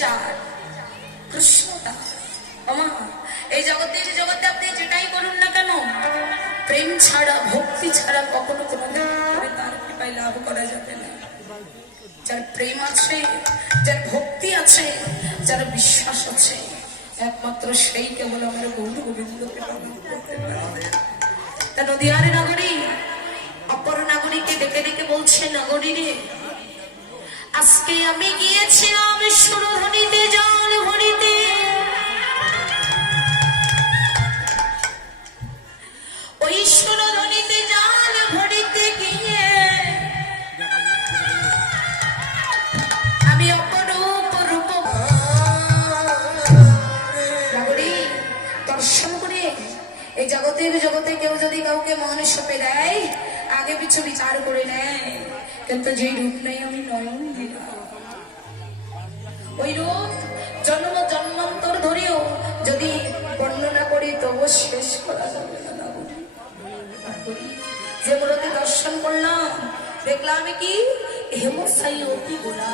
চার কৃষ্ণ তার আমা এই জগতের জগতে আপনি যেটাই করুন না কেন, প্রেম ছাড়া, ভক্তি ছাড়া কখনো কোনো তার কৃপায় লাভ করা যাবে না। যার প্রেম আছে, যার ভক্তি আছে, যার বিশ্বাস আছে, একমাত্র সেই কেবল আমার গৌর গোবিন্দকে তা নদিয়ার নগরী, অপর নাগরীকে ডেকে ডেকে বলছে, নগরী রে আজকে আমি গিয়েছিলাম সুরধনিতে জল ভরিতে ওই সুরধনিতে জল ভরিতে গিয়ে আমি অপরূপ রূপ দর্শন করে এই জগতের জগতে কেউ যদি কাউকে মন দেয়, আগে পিছু বিচার করে নেয়। কিন্তু যে রূপ নেই আমি নয়ন ওই রূপ জন্ম জন্মান্তর ধরেও যদি বর্ণনা করি তবু শেষ করা যাবে যে মূরতি দর্শন করলাম, দেখলাম কি? হেমসাই অতি গোলা